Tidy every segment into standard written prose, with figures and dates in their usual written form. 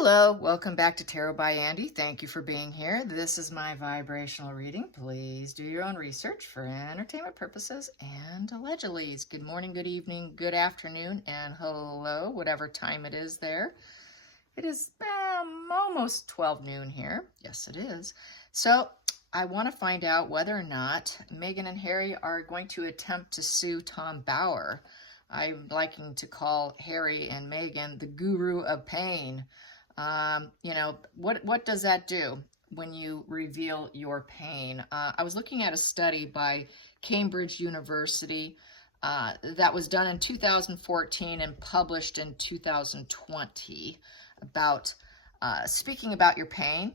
Hello, welcome back to Tarot by Andy. Thank you for being here. This is my vibrational reading. Please do your own research for entertainment purposes and allegedly. Good morning, good evening, good afternoon, and hello, whatever time it is there. It is almost 12 noon here. Yes, it is. So I want to find out whether or not Meghan and Harry are going to attempt to sue Tom Bauer. I'm liking to call Harry and Meghan the guru of pain. What does that do when you reveal your pain? I was looking at a study by Cambridge University that was done in 2014 and published in 2020 about speaking about your pain.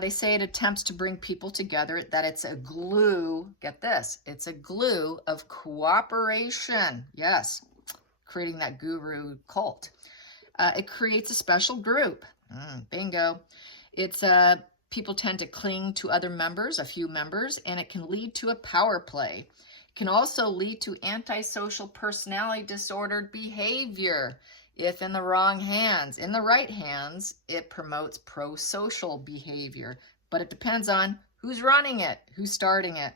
They say it attempts to bring people together, that it's a glue, get this, it's a glue of cooperation. Yes, creating that guru cult. It creates a special group. Bingo. It's people tend to cling to other members, a few members, and it can lead to a power play. It can also lead to antisocial personality disordered behavior if in the wrong hands. In the right hands, it promotes pro-social behavior, but it depends on who's running it, who's starting it.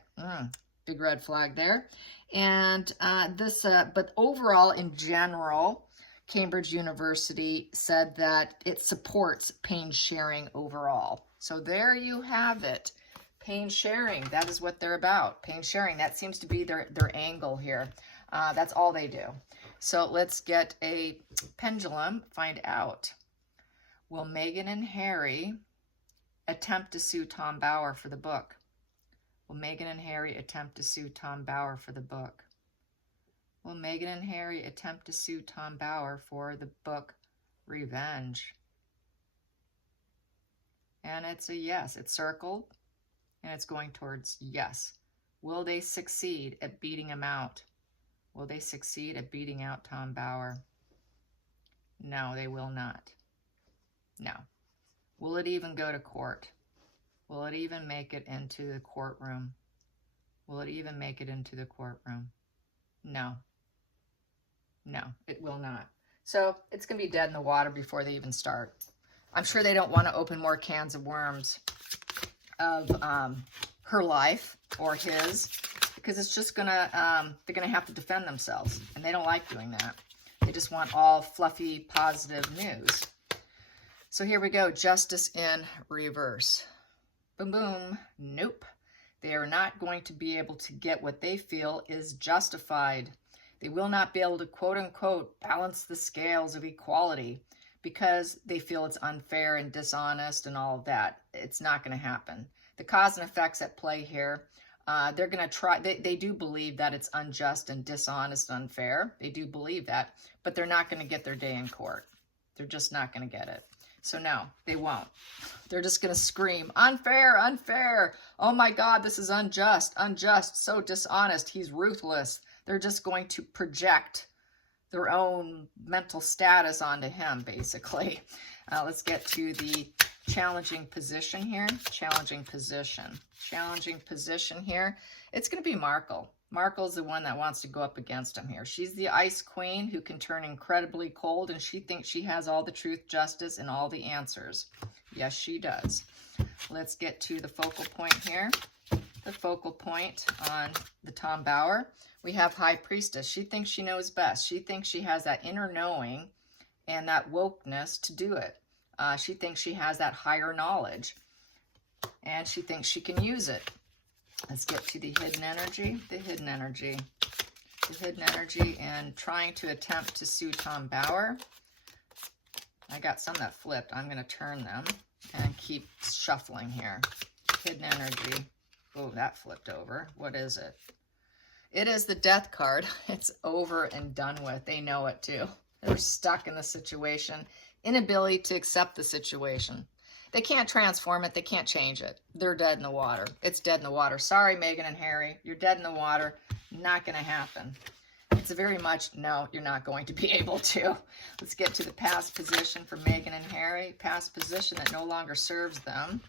Big red flag there. And but overall, in general, Cambridge University said that it supports pain sharing overall. So there you have it. Pain sharing, that is what they're about. Pain sharing, that seems to be their angle here. That's all they do. So let's get a pendulum, find out. Will Meghan and Harry attempt to sue Tom Bauer for the book? Will Meghan and Harry attempt to sue Tom Bauer for the book? Will Meghan and Harry attempt to sue Tom Bauer for the book Revenge? And it's a yes. It's circled and it's going towards yes. Will they succeed at beating him out? Will they succeed at beating out Tom Bauer? No, they will not. No. Will it even go to court? Will it even make it into the courtroom? Will it even make it into the courtroom? No. No, it will not. So it's going to be dead in the water before they even start. I'm sure they don't want to open more cans of worms of her life or his, because it's just going to, they're going to have to defend themselves. And they don't like doing that. They just want all fluffy, positive news. So here we go. Justice in reverse. Boom, boom. Nope. They are not going to be able to get what they feel is justified. They will not be able to, quote unquote, balance the scales of equality because they feel it's unfair and dishonest and all of that. It's not going to happen. The cause and effects at play here, they're going to try, they do believe that it's unjust and dishonest and unfair. They do believe that, but they're not going to get their day in court. They're just not going to get it. So no, they won't. They're just going to scream, unfair, unfair. Oh my God, this is unjust, unjust, so dishonest. He's ruthless. They're just going to project their own mental status onto him, basically. Let's get to the challenging position here. Challenging position. Challenging position here. It's going to be Markle. Markle's the one that wants to go up against him here. She's the ice queen who can turn incredibly cold, and she thinks she has all the truth, justice, and all the answers. Yes, she does. Let's get to the focal point here. The focal point on the Tom Bauer. We have High Priestess. She thinks she knows best. She thinks she has that inner knowing and that wokeness to do it. She thinks she has that higher knowledge, and she thinks she can use it. Let's get to the hidden energy. The hidden energy. The hidden energy and trying to attempt to sue Tom Bauer. I got some that flipped. I'm going to turn them and keep shuffling here. Hidden energy. Oh, that flipped over. What is it? It is the Death card. It's over and done with. They know it too. They're stuck in the situation. Inability to accept the situation. They can't transform it. They can't change it. They're dead in the water. It's dead in the water. Sorry, Meghan and Harry. You're dead in the water. Not going to happen. It's a very much, no, you're not going to be able to. Let's get to the past position for Meghan and Harry. Past position that no longer serves them.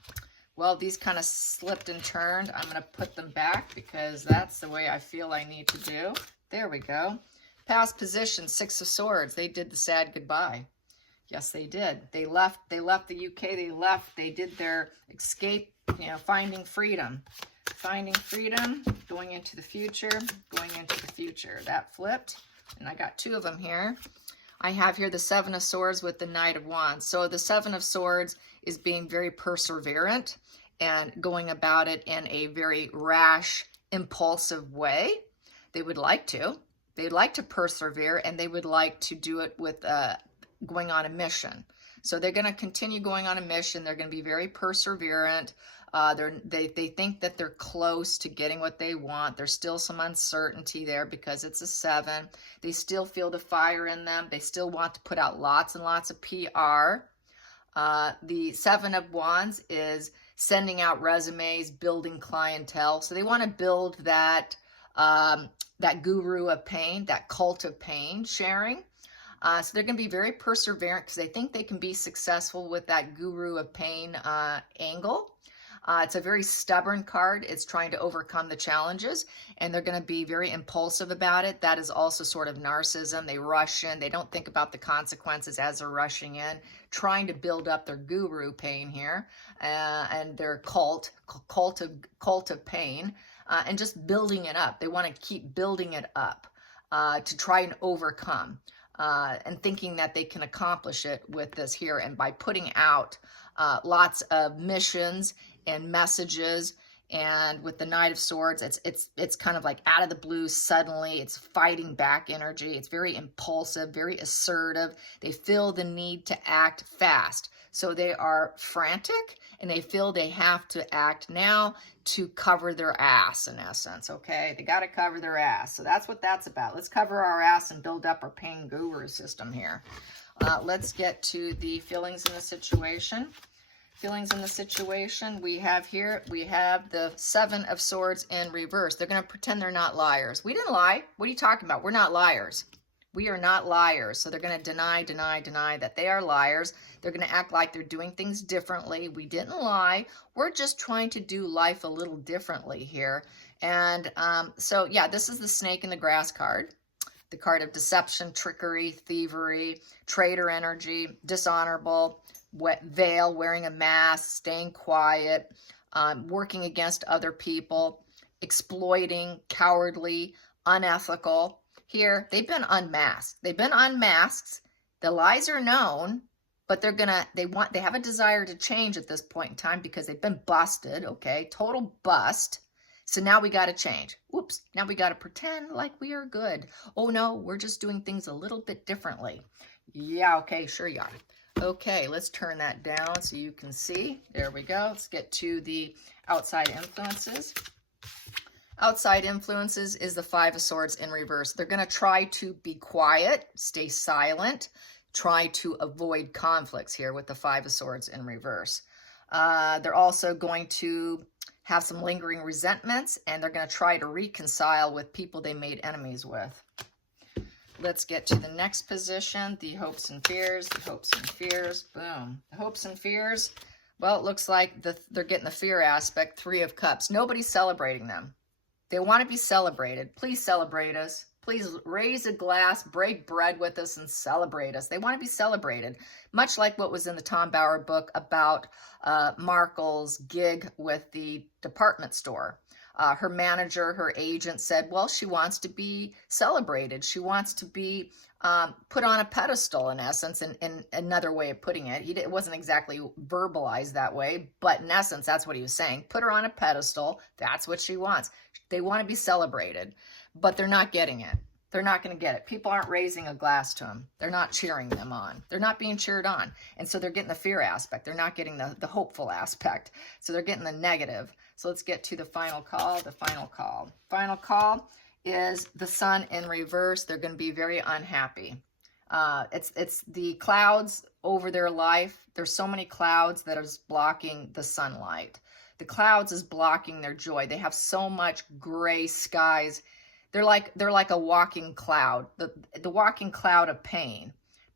Well, these kind of slipped and turned. I'm going to put them back because that's the way I feel I need to do. There we go. Past position, Six of Swords. They did the sad goodbye. Yes, they did. They left the UK. They did their escape, finding freedom. Finding freedom, going into the future, going into the future. That flipped, and I got two of them here. I have here the Seven of Swords with the Knight of Wands. So the Seven of Swords is being very perseverant and going about it in a very rash, impulsive way. They would like to. They'd like to persevere, and they would like to do it with going on a mission. So they're going to continue going on a mission. They're going to be very perseverant. They think that they're close to getting what they want. There's still some uncertainty there because it's a 7. They still feel the fire in them. They still want to put out lots and lots of PR. The 7 of Wands is sending out resumes, building clientele. So they want to build that guru of pain, that cult of pain sharing. So they're going to be very perseverant because they think they can be successful with that guru of pain angle. It's a very stubborn card. It's trying to overcome the challenges, and they're going to be very impulsive about it. That is also sort of narcissism. They rush in. They don't think about the consequences as they're rushing in, trying to build up their guru pain here and their cult of pain, and just building it up. They want to keep building it up to try and overcome. And thinking that they can accomplish it with this here, and by putting out lots of missions and messages. And with the Knight of Swords, it's kind of like out of the blue suddenly. It's fighting back energy. It's very impulsive, very assertive. They feel the need to act fast. So they are frantic, and they feel they have to act now to cover their ass, in essence, okay? They got to cover their ass. So that's what that's about. Let's cover our ass and build up our pain guru system here. Let's get to the feelings in the situation. Feelings in the situation we have the 7 of Swords in reverse. They're going to pretend they're not liars. We didn't lie. What are you talking about? We're not liars. We are not liars. So they're going to deny that they are liars. They're going to act like they're doing things differently. We didn't lie. We're just trying to do life a little differently here. And so, yeah, this is the snake in the grass card. The card of deception, trickery, thievery, traitor energy, dishonorable, veil, wearing a mask, staying quiet, working against other people, exploiting, cowardly, unethical. Here, they've been unmasked. They've been unmasked. The lies are known, but they have a desire to change at this point in time because they've been busted, okay? Total bust. So now we got to change. Whoops. Now we got to pretend like we are good. Oh no, we're just doing things a little bit differently. Yeah, okay, sure you are. Okay, let's turn that down so you can see. There we go. Let's get to the outside influences. Outside influences is the 5 of Swords in reverse. They're going to try to be quiet, stay silent, try to avoid conflicts here with the 5 of Swords in reverse. They're also going to have some lingering resentments, and they're going to try to reconcile with people they made enemies with. Let's get to the next position, the hopes and fears. The hopes and fears, boom. The hopes and fears, well, it looks like they're getting the fear aspect, 3 of Cups. Nobody's celebrating them. They want to be celebrated. Please celebrate us. Please raise a glass, break bread with us, and celebrate us. They want to be celebrated, much like what was in the Tom Bauer book about Markle's gig with the department store. Her manager, her agent said, well, she wants to be celebrated. She wants to be put on a pedestal, in essence, in another way of putting it. It wasn't exactly verbalized that way, but in essence, that's what he was saying. Put her on a pedestal. That's what she wants. They want to be celebrated, but they're not getting it. They're not going to get it. People aren't raising a glass to them. They're not cheering them on. They're not being cheered on. And so they're getting the fear aspect. They're not getting the hopeful aspect. So they're getting the negative. So let's get to the final call, the final call. Final call is the Sun in reverse. They're going to be very unhappy. It's the clouds over their life. There's so many clouds that is blocking the sunlight. The clouds is blocking their joy. They have so much gray skies. They're like a walking cloud, the walking cloud of pain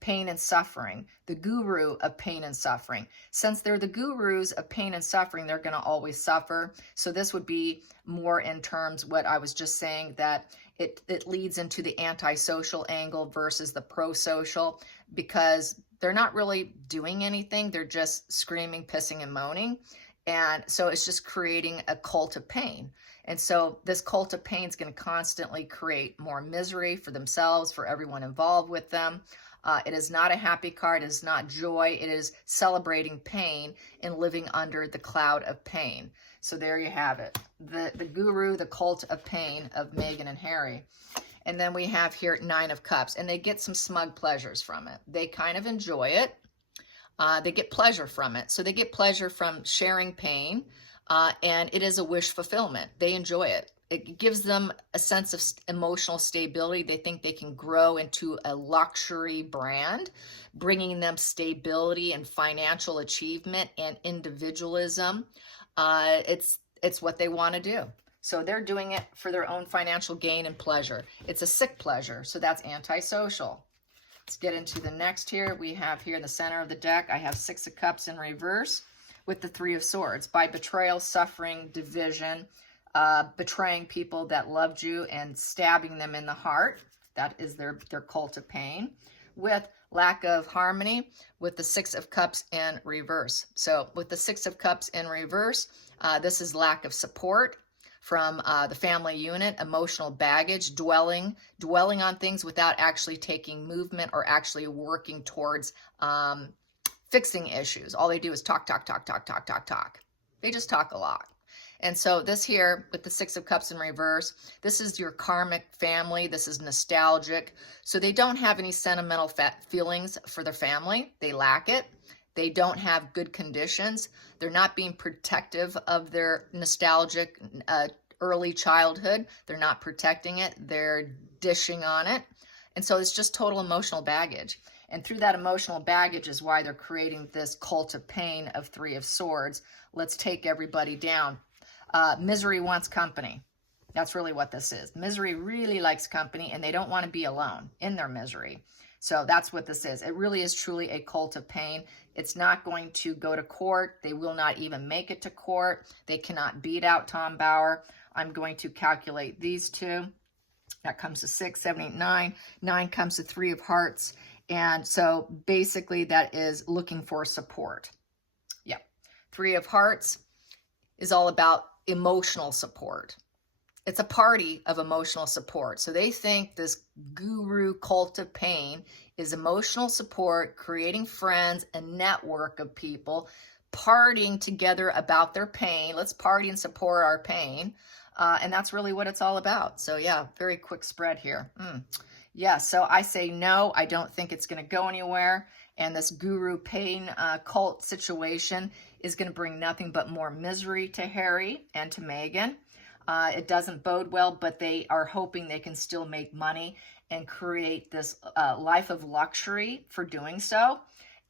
and suffering, the guru of pain and suffering. Since they're the gurus of pain and suffering, they're going to always suffer. So this would be more in terms what I was just saying, that it leads into the antisocial angle versus the pro-social, because they're not really doing anything. They're just screaming, pissing, and moaning. And so it's just creating a cult of pain. And so this cult of pain is going to constantly create more misery for themselves, for everyone involved with them. It is not a happy card. It is not joy. It is celebrating pain and living under the cloud of pain. So there you have it. The guru, the cult of pain of Meghan and Harry. And then we have here 9 of Cups, and they get some smug pleasures from it. They kind of enjoy it. They get pleasure from it. So they get pleasure from sharing pain, and it is a wish fulfillment. They enjoy it. It gives them a sense of emotional stability. They think they can grow into a luxury brand, bringing them stability and financial achievement and individualism. It's what they want to do. So they're doing it for their own financial gain and pleasure. It's a sick pleasure, so that's antisocial. Let's get into the next here. We have here in the center of the deck, I have 6 of Cups in reverse with the 3 of Swords. By betrayal, suffering, division, betraying people that loved you and stabbing them in the heart. That is their cult of pain. With lack of harmony, with the 6 of Cups in reverse. So with the 6 of Cups in reverse, this is lack of support from the family unit, emotional baggage, dwelling on things without actually taking movement or actually working towards fixing issues. All they do is talk. They just talk a lot. And so this here with the 6 of Cups in reverse, this is your karmic family. This is nostalgic. So they don't have any sentimental feelings for their family. They lack it. They don't have good conditions. They're not being protective of their nostalgic early childhood. They're not protecting it. They're dishing on it. And so it's just total emotional baggage. And through that emotional baggage is why they're creating this cult of pain of 3 of Swords. Let's take everybody down. Misery wants company. That's really what this is. Misery really likes company, and they don't want to be alone in their misery. So that's what this is. It really is truly a cult of pain. It's not going to go to court. They will not even make it to court. They cannot beat out Tom Bauer. I'm going to calculate these two. That comes to 6, 7, 8, 9. 9 comes to 3 of Hearts. And so basically that is looking for support. Yeah. 3 of Hearts is all about emotional support. It's a party of emotional support. So they think this guru cult of pain is emotional support, creating friends, a network of people, partying together about their pain. Let's party and support our pain. And that's really what it's all about. So yeah, very quick spread here. Yeah, so I say no, I don't think it's going to go anywhere. And this guru pain cult situation is going to bring nothing but more misery to Harry and to Meghan. It doesn't bode well, but they are hoping they can still make money and create this life of luxury for doing so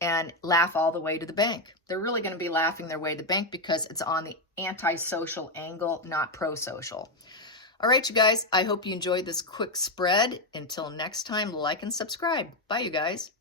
and laugh all the way to the bank. They're really going to be laughing their way to the bank because it's on the anti-social angle, not pro-social. All right, you guys, I hope you enjoyed this quick spread. Until next time, like and subscribe. Bye, you guys.